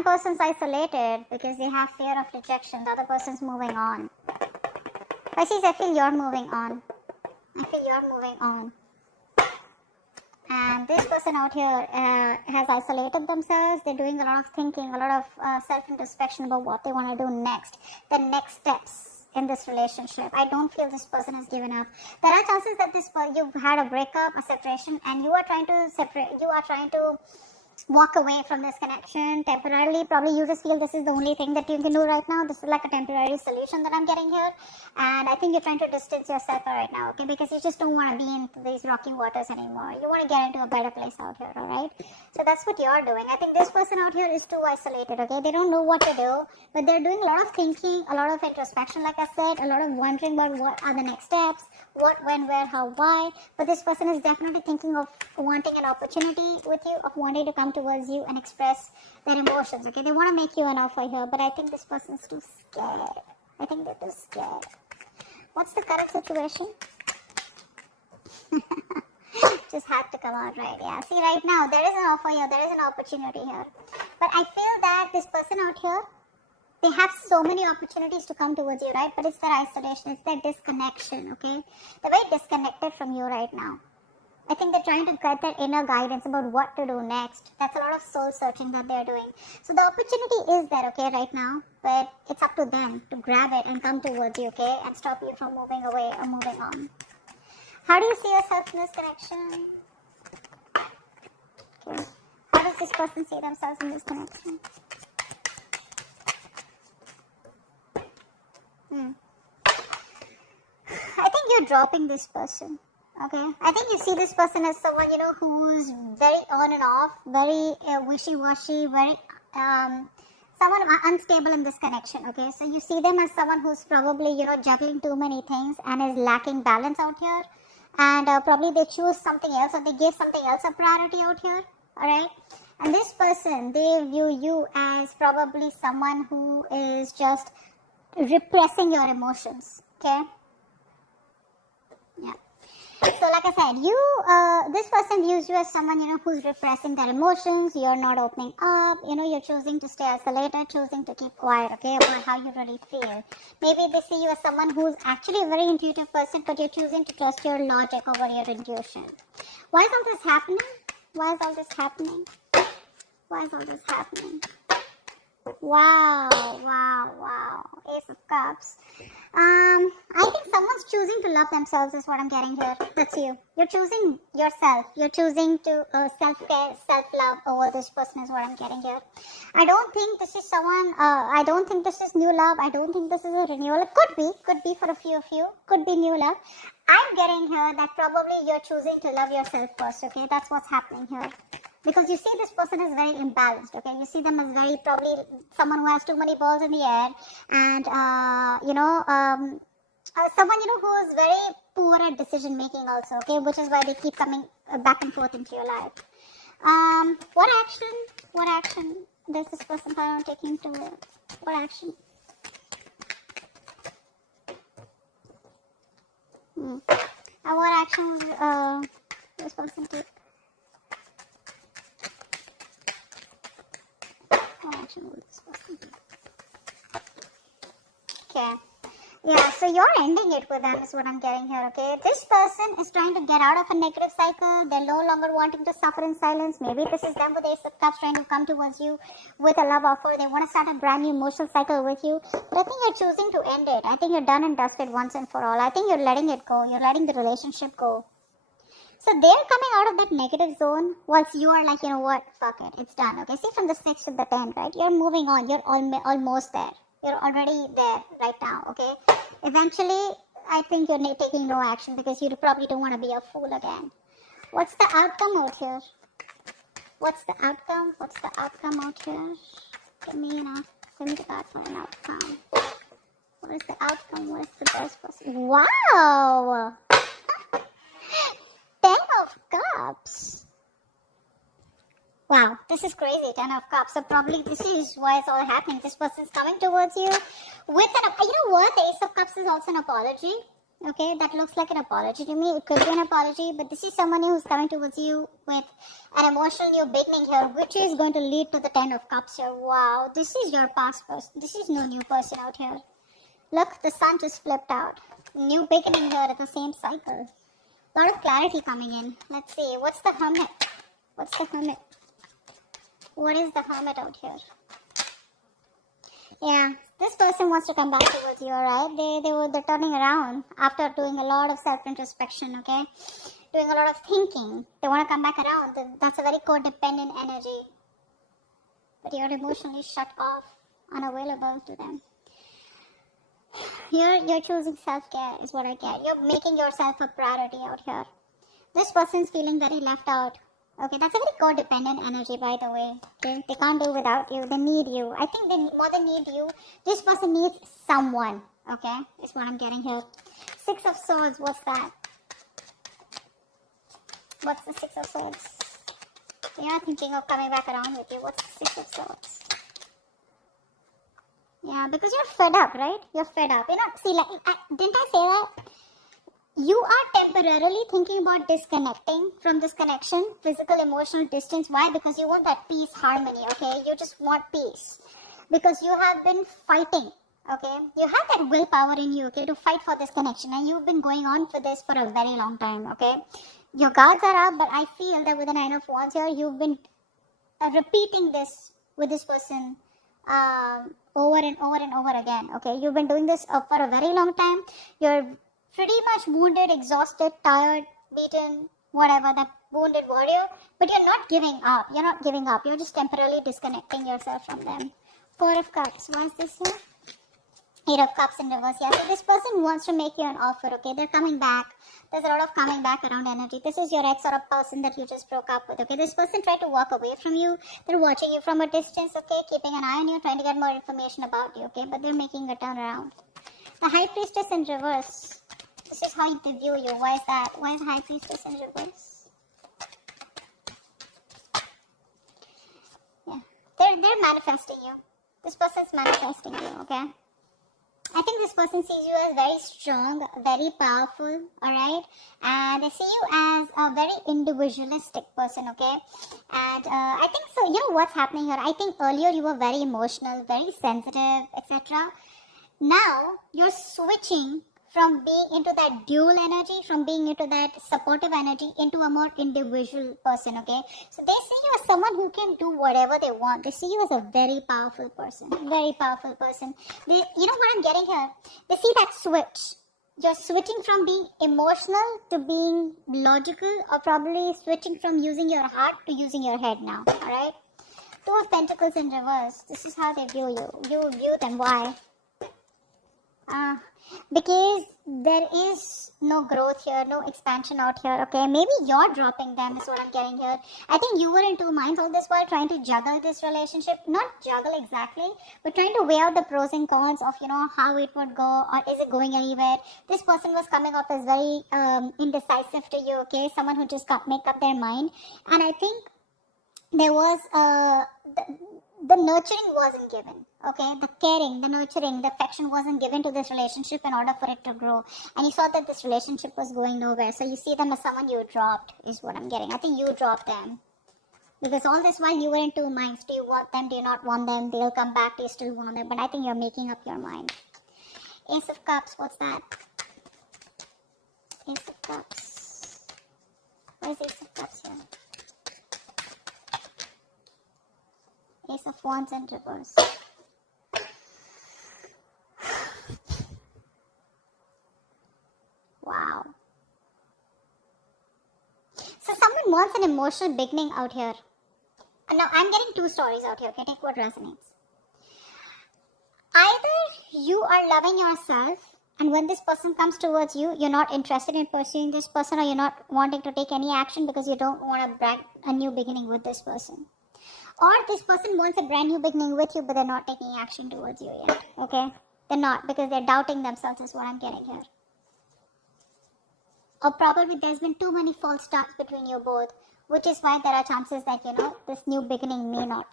one person's isolated because they have fear of rejection. The other person's moving on. Pisces, I feel you're moving on. I feel you're moving on. And this person out here has isolated themselves. They're doing a lot of thinking, a lot of self-introspection about what they want to do next. The next steps in this relationship. I don't feel this person has given up. There are chances that you've had a breakup, a separation, and you are trying to separate. You are trying to walk away from this connection temporarily. Probably you just feel this is the only thing that you can do right now. This is like a temporary solution that I'm getting here, and I think you're trying to distance yourself right now, okay, because you just don't want to be in these rocky waters anymore. You want to get into a better place out here, all right? So that's what you're doing. I think this person out here is too isolated, okay? They don't know what to do, but they're doing a lot of thinking, a lot of introspection, like I said, a lot of wondering about what are the next steps, what, when, where, how, why. But this person is definitely thinking of wanting an opportunity with you, of wanting to come towards you and express their emotions, okay? They want to make you an offer here, but I think this person is too scared. I think they're too scared. What's the current situation? Just had to come out, right? Yeah, see, right now there is an offer here, there is an opportunity here, but I feel that this person out here, they have so many opportunities to come towards you, right? But it's their isolation, it's their disconnection, okay? They're very disconnected from you right now. I think they're trying to get that inner guidance about what to do next. That's a lot of soul searching that they're doing. So the opportunity is there, okay, right now. But it's up to them to grab it and come towards you, okay? And stop you from moving away or moving on. How do you see yourself in this connection? Okay. How does this person see themselves in this connection? I think you're dropping this person. Okay, I think you see this person as someone, you know, who's very on and off, very wishy-washy, very someone unstable in this connection. Okay, so you see them as someone who's probably, you know, juggling too many things and is lacking balance out here, and probably they choose something else or they give something else a priority out here. All right, and this person, they view you as probably someone who is just repressing your emotions. Okay, yeah. So like I said, this person views you as someone, you know, who's repressing their emotions. You're not opening up, you know, you're choosing to stay isolated, choosing to keep quiet, okay, about how you really feel. Maybe they see you as someone who's actually a very intuitive person, but you're choosing to trust your logic over your intuition. Why is all this happening? Why is all this happening? Why is all this happening? Wow, wow, wow. Ace of Cups. I think someone's choosing to love themselves is what I'm getting here. That's you. You're choosing yourself. You're choosing to self-care, self-love over this person is what I'm getting here. I don't think this is someone, I don't think this is new love. I don't think this is a renewal. It could be for a few of you. Could be new love. I'm getting here that probably you're choosing to love yourself first, okay? That's what's happening here. Because you see this person is very imbalanced, okay? You see them as very probably someone who has too many balls in the air and, someone, you know, who is very poor at decision making also, okay? Which is why they keep coming back and forth into your life. What action does this person plan on taking to what action? And what action will this person take? Okay. Yeah, so you're ending it with them is what I'm getting here, okay? This person is trying to get out of a negative cycle. They're no longer wanting to suffer in silence. Maybe this is them with Ace of Cups trying to come towards you with a love offer. They want to start a brand new emotional cycle with you. But I think you're choosing to end it. I think you're done and dusted once and for all. I think you're letting it go. You're letting the relationship go. So they're coming out of that negative zone whilst you are like, you know what, fuck it, it's done, okay? See, from the 6 to the 10, right? You're moving on. You're almost there. You're already there right now, okay? Eventually, I think you're taking no action because you probably don't want to be a fool again. What's the outcome out here? What's the outcome? What's the outcome out here? Give me the card for an outcome. What is the outcome? What is the best possible? Wow! 10 of Cups. Wow, this is crazy, 10 of Cups. So probably this is why it's all happening. This person's coming towards you with an, you know what? The Ace of Cups is also an apology. Okay, that looks like an apology to me. It could be an apology, but this is someone who's coming towards you with an emotional new beginning here, which is going to lead to the Ten of Cups here. Wow, this is your past person. This is no new person out here. Look, the sun just flipped out. New beginning here at the same cycle. A lot of clarity coming in. Let's see. What's the Hermit? What's the Hermit? What is the Hermit out here? Yeah, this person wants to come back towards you, alright? They're turning around after doing a lot of self-introspection, okay? Doing a lot of thinking. They want to come back around. That's a very codependent energy. But you're emotionally shut off, unavailable to them. You're choosing self-care is what I get. You're making yourself a priority out here. This person's feeling very left out. Okay, that's a very codependent energy, by the way. Okay, they can't do without you. They need you. I think they more than need you. This person needs someone. Okay, is what I'm getting here. Six of Swords. What's that? What's the Six of Swords? You're thinking of coming back around with you. What's the Six of Swords? Yeah, because you're fed up, right? You're fed up. You know, see, like, didn't I say that? You are temporarily thinking about disconnecting from this connection, physical, emotional distance. Why? Because you want that peace, harmony, okay? You just want peace. Because you have been fighting, okay? You have that willpower in you, okay, to fight for this connection. And you've been going on for this for a very long time, okay? Your guards are up, but I feel that with the Nine of Wands here, you've been repeating this with this person over and over and over again, okay? You've been doing this for a very long time. You're pretty much wounded, exhausted, tired, beaten, whatever, that wounded warrior, but you're not giving up. You're not giving up. You're just temporarily disconnecting yourself from them. Four of Cups. What is this here? Eight of Cups in reverse. Yeah, so this person wants to make you an offer, okay? They're coming back. There's a lot of coming back around energy. This is your ex or a person that you just broke up with, okay? This person tried to walk away from you. They're watching you from a distance, okay? Keeping an eye on you, trying to get more information about you, okay? But they're making a turnaround. The High Priestess in reverse. This is how they view you. Why is that? Why is High Priestess in reverse? Yeah. They're manifesting you. This person's manifesting you, okay? I think this person sees you as very strong, very powerful, alright? And they see you as a very individualistic person, okay? And I think so, you know what's happening here? I think earlier you were very emotional, very sensitive, etc. Now, you're switching from being into that dual energy, from being into that supportive energy, into a more individual person, okay? So they see you as someone who can do whatever they want. They see you as a very powerful person, very powerful person. You know what I'm getting here? They see that switch. You're switching from being emotional to being logical, or probably switching from using your heart to using your head now, alright? Two of Pentacles in reverse. This is how they view you. You view them. Why? Because there is no growth here, no expansion out here, okay? Maybe you're dropping them is what I'm getting here. I think you were in two minds all this while trying to juggle this relationship. Not juggle exactly, but trying to weigh out the pros and cons of, you know, how it would go, or is it going anywhere. This person was coming off as very indecisive to you, okay? Someone who just can't make up their mind. And I think there was the nurturing wasn't given, okay? The caring, the nurturing, the affection wasn't given to this relationship in order for it to grow. And you saw that this relationship was going nowhere. So you see them as someone you dropped is what I'm getting. I think you dropped them. Because all this while you were in two minds. Do you want them? Do you not want them? They'll come back. Do you still want them? But I think you're making up your mind. Ace of Cups. What's that? Ace of Cups. Where's Ace of Cups here? Ace of Wands in reverse. Wow. So someone wants an emotional beginning out here. Now I'm getting two stories out here. Okay, take what resonates. Either you are loving yourself, and when this person comes towards you, you're not interested in pursuing this person, or you're not wanting to take any action because you don't want to brand a new beginning with this person. Or this person wants a brand new beginning with you, but they're not taking action towards you yet, okay? They're not, because they're doubting themselves is what I'm getting here. Or probably there's been too many false starts between you both, which is why there are chances that, you know, this new beginning may not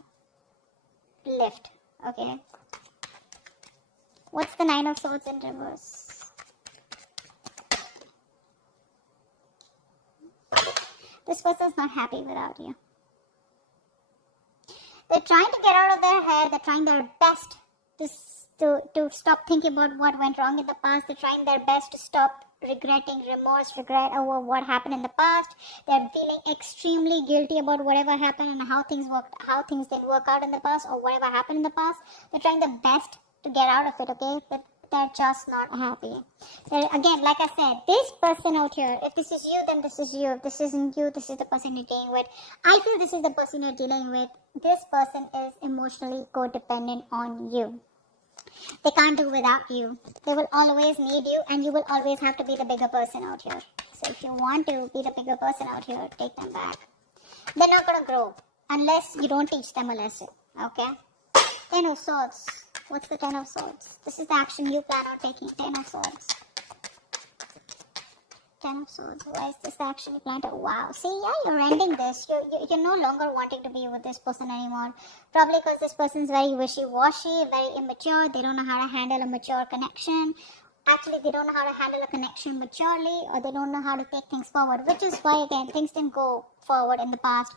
lift, okay? What's the Nine of Swords in reverse? This person's not happy without you. They're trying to get out of their head. They're trying their best to stop thinking about what went wrong in the past. They're trying their best to stop regretting, regret over what happened in the past. They're feeling extremely guilty about whatever happened and how things didn't work out in the past, or whatever happened in the past. They're trying their best to get out of it, okay? But they're just not happy. Again, like I said, this person out here, if this is you, then this is you. If this isn't you, this is the person you're dealing with. I feel this is the person you're dealing with. This person is emotionally codependent on you. They can't do without you. They will always need you, and you will always have to be the bigger person out here. So if you want to be the bigger person out here, take them back. They're not going to grow unless you don't teach them a lesson, okay? 10 of Swords. What's the 10 of Swords? This is the action you plan on taking. 10 of Swords. 10 of Swords. Why is this the action you plan to? Wow. See, yeah, you're ending this. You're no longer wanting to be with this person anymore. Probably because this person's very wishy-washy, very immature. They don't know how to handle a mature connection. Actually, they don't know how to handle a connection maturely, or they don't know how to take things forward, which is why, again, things didn't go forward in the past.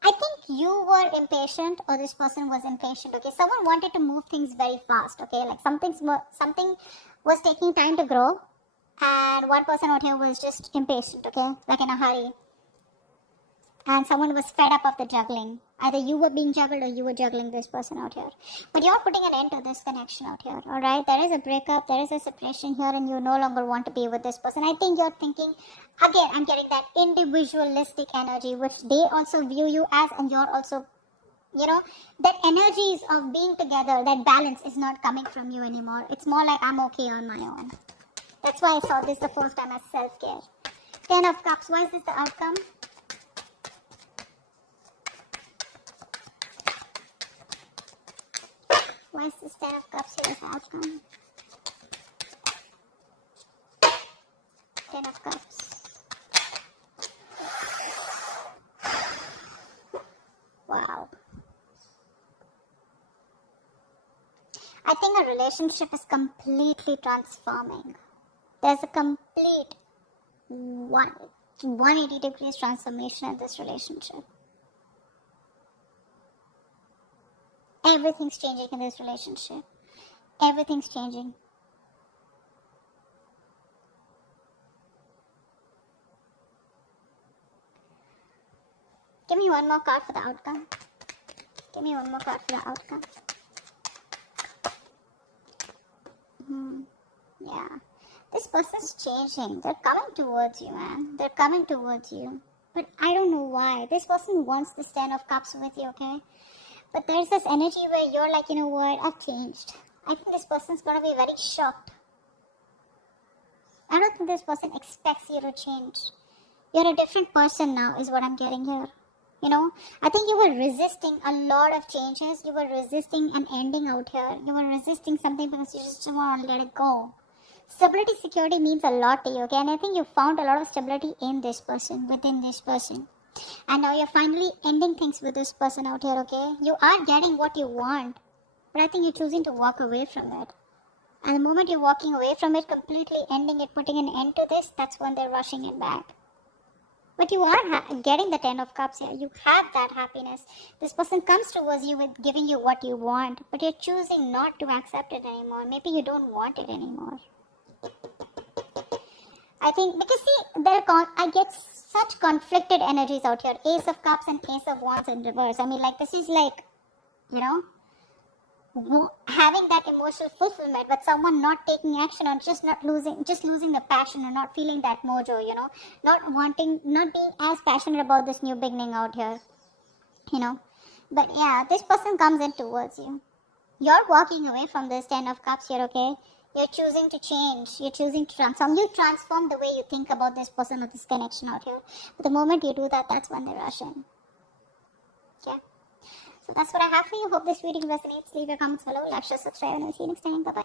I think you were impatient, or this person was impatient, okay? Someone wanted to move things very fast, okay? Like something was taking time to grow, and one person out here was just impatient, okay? Like in a hurry. And someone was fed up of the juggling. Either you were being juggled or you were juggling this person out here. But you're putting an end to this connection out here, alright? There is a breakup, there is a separation here, and you no longer want to be with this person. I think you're thinking, again, I'm getting that individualistic energy, which they also view you as, and you're also, that energies of being together, that balance is not coming from you anymore. It's more like I'm okay on my own. That's why I saw this the first time as self-care. 10 of Cups, why is this the outcome? Why is this 10 of Cups here as the outcome? 10 of Cups. Wow. I think a relationship is completely transforming. There's a complete 180 degrees transformation in this relationship. Everything's changing in this relationship. Everything's changing. Give me one more card for the outcome. Give me one more card for the outcome. Yeah. This person's changing. They're coming towards you, man. They're coming towards you. But I don't know why. This person wants this 10 of Cups with you, okay? But there's this energy where you're like, you know what, I've changed. I think this person's going to be very shocked. I don't think this person expects you to change. You're a different person now, is what I'm getting here. I think you were resisting a lot of changes. You were resisting an ending out here. You were resisting something because you just want to let it go. Stability, security means a lot to you, okay? And I think you found a lot of stability in this person, within this person. And now you're finally ending things with this person out here, okay? You are getting what you want, but I think you're choosing to walk away from it. And the moment you're walking away from it, completely ending it, putting an end to this, that's when they're rushing it back. But you are getting the 10 of Cups here. You have that happiness. This person comes towards you with giving you what you want, but you're choosing not to accept it anymore. Maybe you don't want it anymore. I think, because see, I get such conflicted energies out here. Ace of Cups and Ace of Wands in reverse. I mean, like, this is like, having that emotional fulfillment, but someone not taking action, or just losing the passion, or not feeling that mojo, not being as passionate about this new beginning out here, But yeah, this person comes in towards you. You're walking away from this 10 of Cups here, okay? You're choosing to change. You're choosing to transform. You transform the way you think about this person or this connection out here. But the moment you do that, that's when they rush in. Okay? So that's what I have for you. Hope this reading resonates. Leave your comments below. Like, share, subscribe, and I'll see you next time. Bye-bye.